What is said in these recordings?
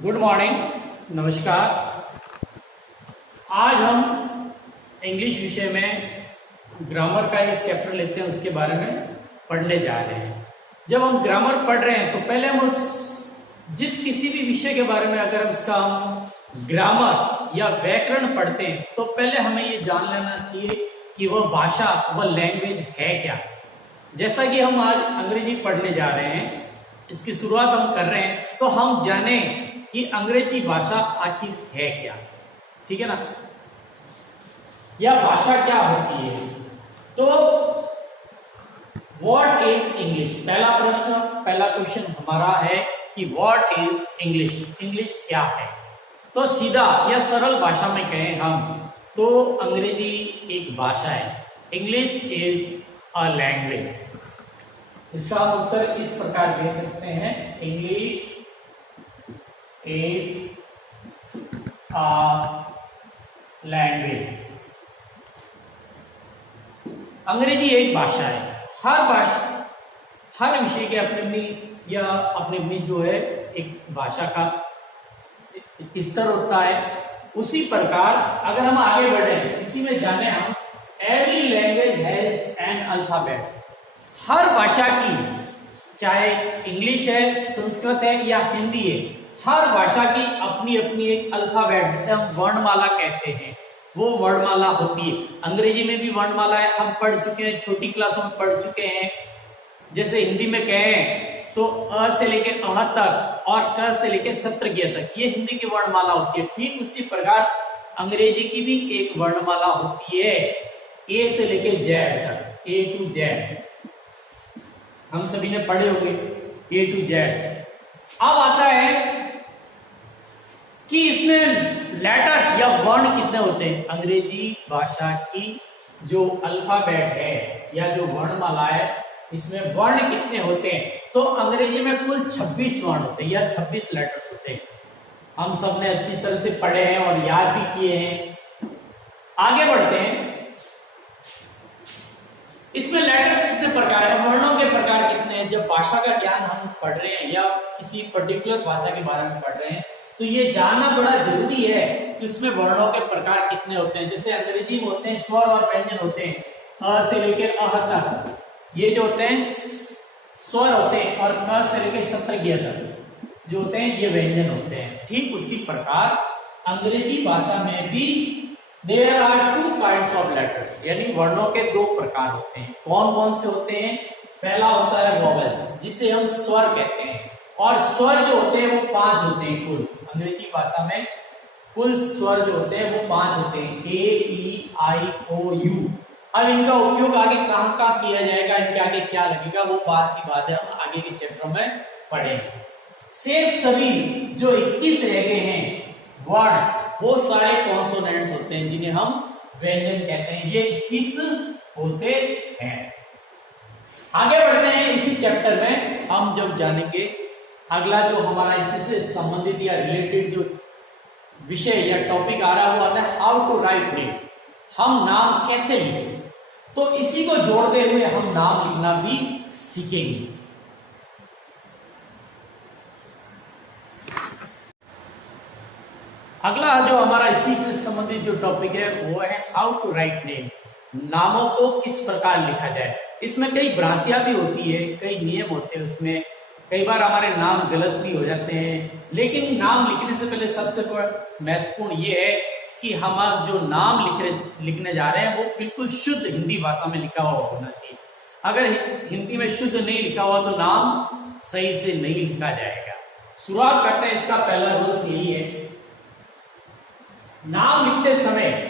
Good morning, नमस्कार। आज हम इंग्लिश विषय में ग्रामर का एक चैप्टर लेते हैं, उसके बारे में पढ़ने जा रहे हैं। जब हम ग्रामर पढ़ रहे हैं तो पहले हम जिस किसी भी विषय के बारे में अगर उसका हम ग्रामर या व्याकरण पढ़ते हैं तो पहले हमें ये जान लेना चाहिए कि वह भाषा, वह लैंग्वेज है क्या। जैसा कि हम आज अंग्रेजी पढ़ने जा रहे हैं, इसकी शुरुआत हम कर रहे हैं, तो हम जाने कि अंग्रेजी भाषा आखिर है क्या। ठीक है ना, यह भाषा क्या होती है। तो व्हाट इज इंग्लिश, पहला प्रश्न, पहला क्वेश्चन हमारा है कि व्हाट इज इंग्लिश, इंग्लिश क्या है। तो सीधा या सरल भाषा में कहें हम तो अंग्रेजी एक भाषा है, इंग्लिश इज अ लैंग्वेज। इसका उत्तर इस प्रकार दे सकते हैं, इंग्लिश इज अ लैंग्वेज। अंग्रेजी एक भाषा है। हर भाषा, हर विषय के अपने अपनी या अपने अपनी जो है एक भाषा का स्तर होता है। उसी प्रकार अगर हम आगे बढ़े, इसी में जाने हम, every language has an alphabet. हर भाषा की, चाहे इंग्लिश है, संस्कृत है या हिंदी है, हर भाषा की अपनी अपनी एक अल्फाबेट, जिसे हम वर्णमाला कहते हैं, वो वर्णमाला होती है। अंग्रेजी में भी वर्णमाला है, हम पढ़ चुके हैं, छोटी क्लासों में पढ़ चुके हैं। जैसे हिंदी में कहें तो अ से लेके अह तक और क से लेके सत्रज्ञ तक, ये हिंदी की वर्णमाला होती है। ठीक उसी प्रकार अंग्रेजी की भी एक वर्णमाला होती है, ए से लेके जेड तक, ए टू जेड। हम सभी ने पढ़े होंगे ए टू जेड। अब आता है कि इसमें लेटर्स या वर्ण कितने होते हैं। अंग्रेजी भाषा की जो अल्फाबेट है या जो वर्णमाला है, इसमें वर्ण कितने होते हैं। तो अंग्रेजी में कुल 26 वर्ण होते हैं या 26 लेटर्स होते हैं। हम सब ने अच्छी तरह से पढ़े हैं और याद भी किए हैं। आगे बढ़ते हैं, इसमें लेटर्स कितने प्रकार हैं, वर्णों के प्रकार कितने हैं। जब भाषा का ज्ञान हम पढ़ रहे हैं या किसी पर्टिकुलर भाषा के बारे में पढ़ रहे हैं तो ये जानना बड़ा जरूरी है कि उसमें वर्णों के प्रकार कितने होते हैं। जैसे अंग्रेजी में होते हैं स्वर और व्यंजन होते हैं, अ से लेकर अह तक, ये जो होते हैं स्वर होते हैं, और क से लेकर सत्रज्ञ तक जो होते हैं ये व्यंजन होते हैं। ठीक उसी प्रकार अंग्रेजी भाषा में भी there are two kinds of letters, यानी वर्णों के दो प्रकार होते हैं। कौन कौन से होते हैं। पहला होता है वोवेल्स, जिसे हम स्वर कहते हैं, और स्वर जो होते हैं वो 5 होते हैं कुल। अंग्रेजी भाषा में कुल स्वर जो होते हैं वो 5 होते हैं, ए ई आई ओ यू। अब इनका उपयोग आगे कहाँ कहाँ किया जाएगा, इनके आगे क्या लगेगा, वो बात की बात है, हम आगे के चैप्टर में पढ़ेंगे। शेष सभी जो 21 रह गए हैं वर्ड, वो सारे कॉन्सोनेंट्स होते हैं, जिन्हें हम व्यंजन कहते हैं। ये 21 होते हैं। आगे बढ़ते हैं, इसी चैप्टर में हम जब जानेंगे अगला जो हमारा इससे संबंधित या रिलेटेड जो विषय या टॉपिक आ रहा है वो आता है हाउ टू राइट नेम, हम नाम कैसे लिखें। तो इसी को जोड़ते हुए हम नाम लिखना भी सीखेंगे। अगला जो हमारा इसी से संबंधित जो टॉपिक है वो है हाउ टू राइट नेम, नामों को किस प्रकार लिखा जाए। इसमें कई भ्रांतियां भी होती है, कई नियम होते हैं उसमें, कई बार हमारे नाम गलत भी हो जाते हैं। लेकिन नाम लिखने से पहले सबसे महत्वपूर्ण ये है कि हम जो नाम लिखने जा रहे हैं वो बिल्कुल शुद्ध हिंदी भाषा में लिखा हुआ होना चाहिए। अगर हिंदी में शुद्ध नहीं लिखा हुआ तो नाम सही से नहीं लिखा जाएगा। शुरुआत करते हैं, इसका पहला रूल्स यही है, नाम लिखते समय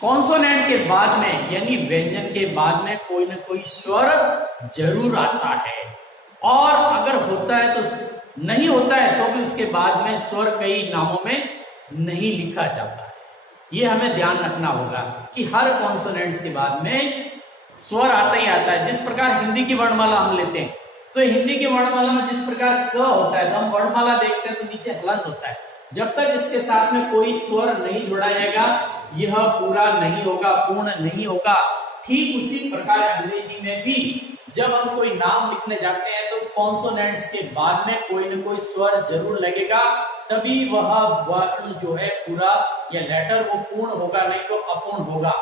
कॉन्सोनेंट के बाद में यानी व्यंजन के बाद में कोई ना कोई स्वर जरूर आता है, और अगर होता है तो नहीं होता है तो भी उसके बाद में स्वर कई नामों में नहीं लिखा जाता है। ये हमें ध्यान रखना होगा कि हर कॉन्सोनेंट्स के बाद में स्वर आता ही आता है। जिस प्रकार हिंदी की वर्णमाला हम लेते हैं तो हिंदी की वर्णमाला में जिस प्रकार क होता है तो हम वर्णमाला देखते हैं तो नीचे हलंत होता है। जब तक इसके साथ में कोई स्वर नहीं जोड़ा जाएगा यह पूरा नहीं होगा, पूर्ण नहीं होगा। ठीक उसी प्रकार अंग्रेजी में भी जब हम कोई नाम लिखने जाते हैं तो कॉन्सोनेंट्स के बाद में कोई न कोई स्वर जरूर लगेगा, तभी वह वर्ण जो है पूरा या लेटर वो पूर्ण होगा, नहीं तो अपूर्ण होगा,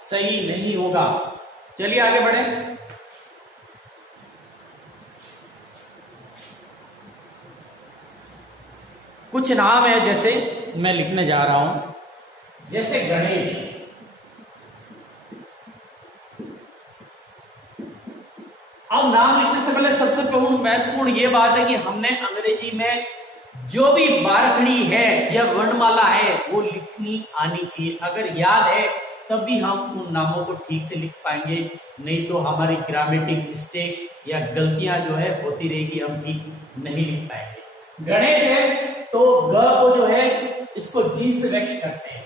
सही नहीं होगा। चलिए आगे बढ़े। कुछ नाम है जैसे मैं लिखने जा रहा हूं, जैसे गणेश। अब नाम लिखने से पहले सबसे महत्वपूर्ण ये बात है कि हमने अंग्रेजी में जो भी बारहणी है या वर्णमाला है वो लिखनी आनी चाहिए। अगर याद है तब भी हम उन नामों को ठीक से लिख पाएंगे, नहीं तो हमारी ग्रामेटिक मिस्टेक या गलतियां जो है होती रहेगी, हम ठीक नहीं लिख पाएंगे। गणेश है तो ग को जो है इसको जी से व्यक्त करते हैं,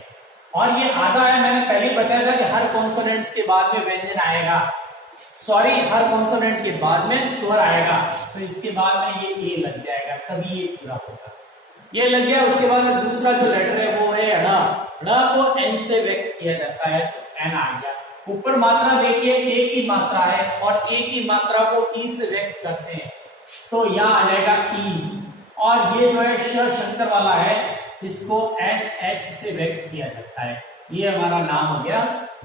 और ये आधा है, मैंने पहले बताया था कि हर कॉन्सोनेंट्स के बाद में व्यंजन आएगा, सॉरी हर कॉन्सोनेंट के बाद में स्वर आएगा, तो इसके बाद में ये ए लग जाएगा, तभी ये पूरा होगा। ये लग गया। उसके बाद में दूसरा जो लेटर है वो है ण। ण को एन से व्यक्त किया जाता है, तो एन आ गया। ऊपर मात्रा देखिए ए की मात्रा है, और ए की मात्रा को ई से व्यक्त करते हैं, तो यहाँ आ जाएगा ई। और ये जो है श शंकर वाला है, इसको एस एच से व्यक्त किया जाता है। ये हमारा नाम हो गया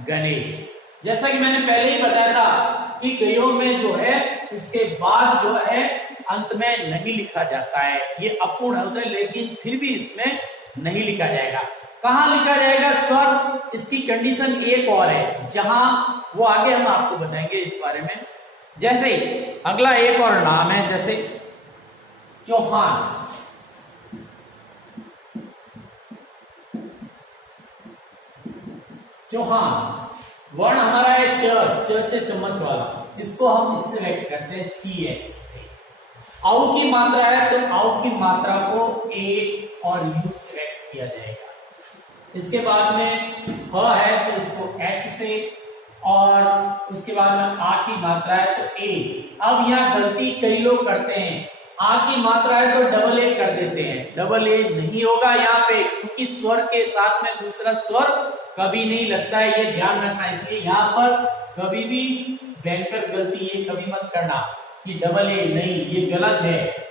गणेश। जैसा कि मैंने पहले ही बताया था कि कईयों में जो है इसके बाद जो है अंत में नहीं लिखा जाता है, ये अपूर्ण होता है, लेकिन फिर भी इसमें नहीं लिखा जाएगा। कहाँ लिखा जाएगा स्वर? इसकी कंडीशन एक और है, जहां वो आगे हम आपको बताएंगे इस बारे में। जैसे अगला एक और नाम है, जैसे चौहान। चौहान वर्ण हमारा है च से चम्मच वाला, इसको हम इससे व्यक्त करते हैं सी एच से। आउ की मात्रा है तो आउ की मात्रा को ए और यू से व्यक्त किया जाएगा। इसके बाद में ह है तो इसको एच से, और उसके बाद में आ की मात्रा है तो ए। अब यहाँ गलती कई लोग करते हैं, आ की मात्रा है तो डबल ए कर देते हैं। डबल ए नहीं होगा यहाँ पे, क्योंकि स्वर के साथ में दूसरा स्वर कभी नहीं लगता है, ये ध्यान रखना। इसलिए यहाँ पर कभी भी बैंकर गलती ये कभी मत करना कि डबल ए नहीं, ये गलत है।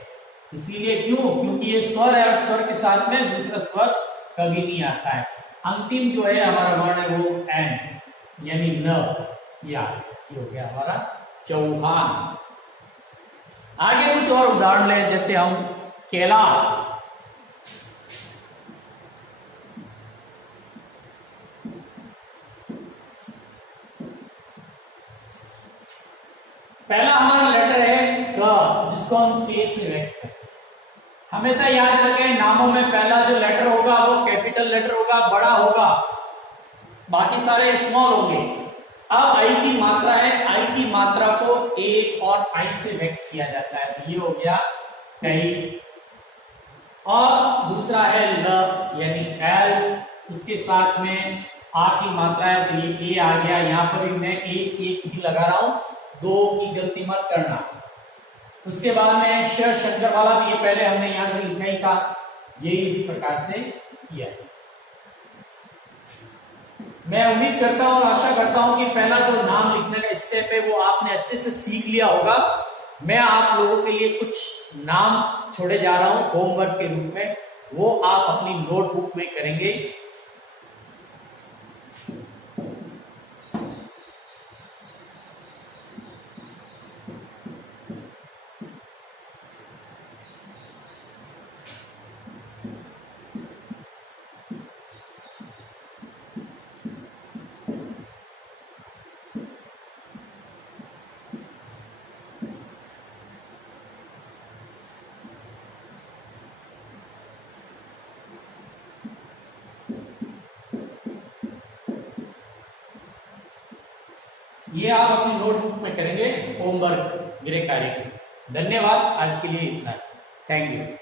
इसीलिए क्यों? क्योंकि ये स्वर है और स्वर के साथ में दूसरा स्वर कभी नहीं आता है। अंतिम जो है हमारा वर्ण है वो एन, यानी न। ये हो गया हमारा चौहान। आगे कुछ और उदाहरण लें, जैसे हम कैलाश। पहला हमारा लेटर है क, जिसको हम के से व्यक्त करते हैं। हमेशा याद रखें नामों में पहला जो लेटर होगा वो कैपिटल लेटर होगा, बड़ा होगा, बाकी सारे स्मॉल होंगे। अब आई की मात्रा है, आई की मात्रा को ए और आई से व्यक्त किया जाता है, तो ये हो गया कई। और दूसरा है ल यानी एल, उसके साथ में आ की मात्रा है तो ये ए आ गया। यहाँ पर भी मैं एक ही लगा रहा हूं, दो की गलती मत करना। उसके बाद में श शंकर वाला भी, ये पहले हमने यहां से लिखा ही था, ये इस प्रकार से किया। मैं उम्मीद करता हूं, आशा करता हूं कि पहला जो नाम लिखने का स्टेप है वो आपने अच्छे से सीख लिया होगा। मैं आप लोगों के लिए कुछ नाम छोड़े जा रहा हूं होमवर्क के रूप में, वो आप अपनी नोटबुक में करेंगे। ये आप अपनी नोटबुक में करेंगे होमवर्क गृह कार्य। धन्यवाद, आज के लिए इतना। Thank you.